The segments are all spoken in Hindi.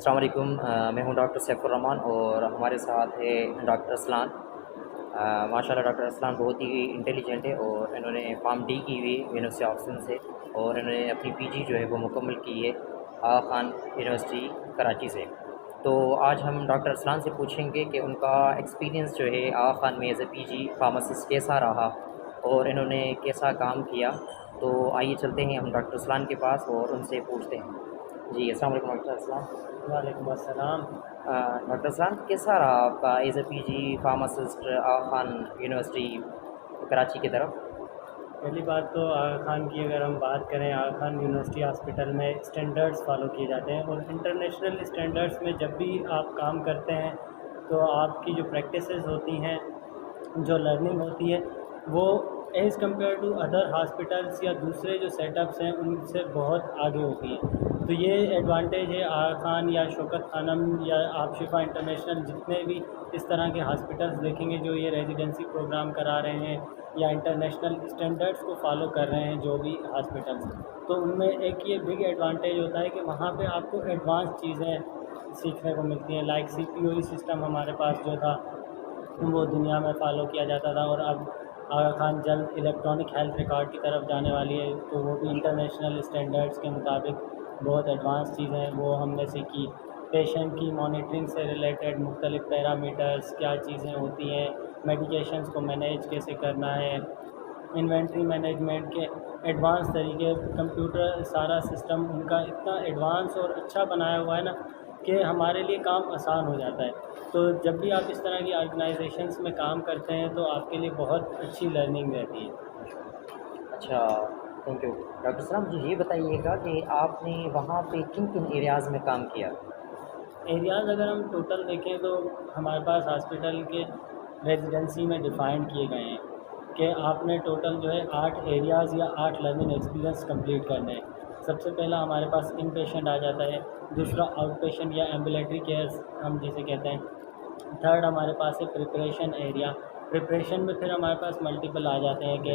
अस्सलाम वालेकुम। मैं हूं डॉक्टर सैफुर्रहमान और हमारे साथ है डॉक्टर असलान। माशाल्लाह डॉक्टर असलान बहुत ही इंटेलिजेंट है और इन्होंने फार्म डी की हुई यूनिवर्सिटी ऑक्सन से, और इन्होंने अपनी पीजी जो है वो मुकम्मल की है आगा खान यूनिवर्सिटी कराची से। तो आज हम डॉक्टर असलान से पूछेंगे कि उनका एक्सपीरियंस जो है आगा खान में एज ए पीजी फार्मासिस्ट कैसा रहा और इन्होंने कैसा काम किया। तो आइए चलते हैं हम डॉक्टर असलान के पास और उनसे पूछते हैं। जी अस्सलाम वालेकुम डॉक्टर असलान। वालेकुम अस्सलाम। डॉक्टर असलान कैसा रहा आपका as a PG pharmacist Aga Khan University Karachi की तरफ। पहली बात तो आगा खान की अगर हम बात करें, आगा खान यूनिवर्सिटी हॉस्पिटल में स्टैंडर्ड्स फॉलो किए जाते हैं और इंटरनेशनल स्टैंडर्ड्स में जब भी आप काम करते हैं तो आपकी जो प्रैक्टिसेस होती हैं, जो लर्निंग होती है, वो as compare to other hospitals या दूसरे जो सेटअप्स हैं उनसे बहुत आगे होती हैं। तो ये एडवांटेज है आगा खान या शौकत खानम या आप शिफा इंटरनेशनल, जितने भी इस तरह के हॉस्पिटल्स देखेंगे जो ये रेजिडेंसी प्रोग्राम करा रहे हैं या इंटरनेशनल स्टैंडर्ड्स को फॉलो कर रहे हैं जो भी हॉस्पिटल्स, तो उनमें एक ये बिग एडवांटेज होता है कि वहाँ पे आपको एडवांस चीज़ें सीखने को मिलती हैं। लाइक CPOE सिस्टम हमारे पास जो था वो दुनिया में फ़ॉलो किया जाता था, और अब आगा खान जल्द इलेक्ट्रॉनिक हेल्थ रिकॉर्ड की तरफ जाने वाली है, तो वो भी इंटरनेशनल स्टैंडर्ड्स के मुताबिक बहुत एडवांस चीज़ें वो हमने सीखी। पेशेंट की मॉनिटरिंग से रिलेटेड मुख्तलिफ़ पैरामीटर्स क्या चीज़ें होती हैं, मेडिकेशंस को मैनेज कैसे करना है, इन्वेंट्री मैनेजमेंट के एडवांस तरीके, कंप्यूटर सारा सिस्टम उनका इतना एडवांस और अच्छा बनाया हुआ है ना कि हमारे लिए काम आसान हो जाता है। तो जब भी आप इस तरह की ऑर्गेनाइजेशंस में काम करते हैं तो आपके लिए बहुत अच्छी लर्निंग रहती है। अच्छा, थैंक यू डॉक्टर सलाम। मुझे ये बताइएगा कि आपने वहाँ पे किन किन एरियाज़ में काम किया। एरियाज़ अगर हम टोटल देखें तो हमारे पास हॉस्पिटल के रेजिडेंसी में डिफ़ाइन किए गए हैं कि आपने टोटल जो है 8 एरियाज़ या 8 लर्निंग एक्सपीरियंस कंप्लीट करने हैं। सबसे पहला हमारे पास इन पेशेंट आ जाता है, दूसरा आउट पेशेंट या एम्बुलेटरी केयर्स हम जिसे कहते हैं, थर्ड हमारे पास है प्रिपरेशन एरिया। प्रिपरेशन में फिर हमारे पास मल्टीपल आ जाते हैं कि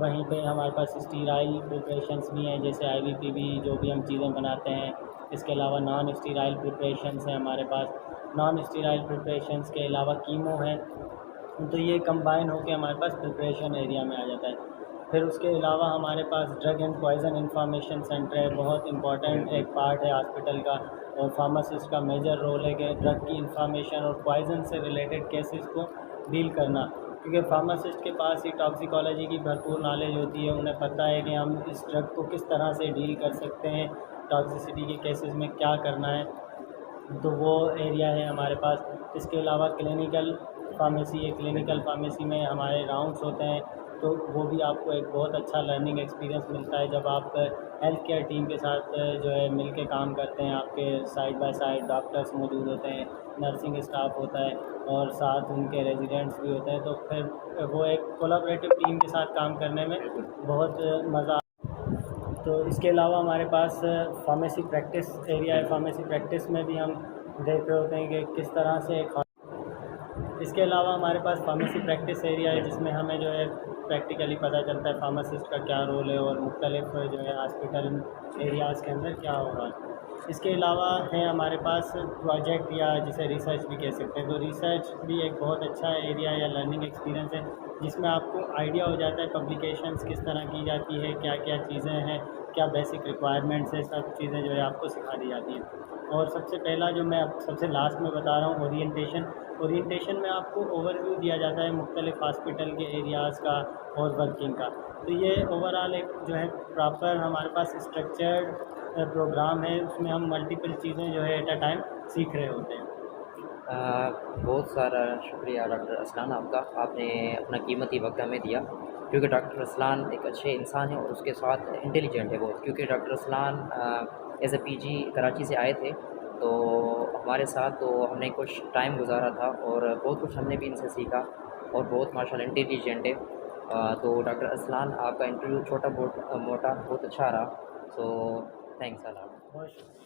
वहीं पे हमारे पास स्टीराइल प्रिपरेशंस भी हैं, जैसे IVPB जो भी हम चीज़ें बनाते हैं। इसके अलावा नॉन स्टीराइल प्रिपरेशंस हैं हमारे पास। नॉन स्टीराइल प्रिपरेशंस के अलावा कीमो है, तो ये कंबाइन होकर हमारे पास प्रिपरेशन एरिया में आ जाता है। फिर उसके अलावा हमारे पास drug and poison information centre है, बहुत इंपॉर्टेंट एक पार्ट है हॉस्पिटल का, और फार्मासिस्ट का मेजर रोल है कि ड्रग की इंफॉर्मेशन और पॉइज़न से रिलेटेड केसेस को डील करना, क्योंकि फार्मासिस्ट के पास ही टॉक्सिकोलॉजी की भरपूर नॉलेज होती है। उन्हें पता है कि हम इस ड्रग को किस तरह से डील कर सकते हैं, टॉक्सिसिटी के केसेस में क्या करना है, तो वो एरिया है हमारे पास। इसके अलावा क्लिनिकल फार्मेसी है, क्लिनिकल फार्मेसी में हमारे राउंड्स होते हैं, तो वो भी आपको एक बहुत अच्छा लर्निंग एक्सपीरियंस मिलता है जब आप हेल्थ केयर टीम के साथ जो है मिल के काम करते हैं। आपके साइड बाय साइड डॉक्टर्स मौजूद होते हैं, नर्सिंग स्टाफ होता है और साथ उनके रेजिडेंट्स भी होते हैं, तो फिर वो एक कोलैबोरेटिव टीम के साथ काम करने में बहुत मज़ा। तो इसके अलावा हमारे पास फार्मेसी प्रैक्टिस एरिया है। फार्मेसी प्रैक्टिस में भी हम देख रहे होते हैं कि किस तरह से एक, इसके अलावा हमारे पास फार्मेसी प्रैक्टिस एरिया है जिसमें हमें जो है प्रैक्टिकली पता चलता है फार्मासिस्ट का क्या रोल है और मुख्तलिफ जो है हॉस्पिटल एरियाज़ के अंदर क्या हो रहा है। इसके अलावा है हमारे पास प्रोजेक्ट या जिसे रिसर्च भी कह सकते हैं, तो रिसर्च भी एक बहुत अच्छा एरिया या लर्निंग एक्सपीरियंस है जिसमें आपको आइडिया हो जाता है पब्लिकेशंस किस तरह की जाती है, क्या क्या चीज़ें हैं, क्या बेसिक रिक्वायरमेंट्स है, सब चीज़ें जो है आपको सिखा दी जाती हैं। और सबसे पहला जो मैं अब सबसे लास्ट में बता रहा हूँ, ओरिएंटेशन। ओरिएंटेशन में आपको ओवरव्यू दिया जाता है मुख्तलिफ हॉस्पिटल के एरियाज़ का और वर्किंग का। तो ये ओवरऑल एक जो है प्रॉपर हमारे पास स्ट्रक्चर्ड प्रोग्राम है, उसमें हम मल्टीपल चीज़ें जो है एट अ टाइम सीख रहे होते हैं। बहुत सारा शुक्रिया डॉक्टर असलान आपका। आपने अपना कीमती वक्त हमें दिया, क्योंकि डॉक्टर असलान एक अच्छे इंसान हैं और उसके साथ इंटेलिजेंट है बहुत। क्योंकि doctor Aslan as a PG Karachi से आए थे तो हमारे साथ, तो हमने कुछ टाइम गुजारा था और बहुत कुछ हमने भी इनसे सीखा और बहुत माशाल्लाह इंटेलिजेंट है। तो डॉक्टर असलान आपका इंटरव्यू छोटा बहुत मोटा बहुत अच्छा रहा। So thanks a lot. बहुत शुक्रिया।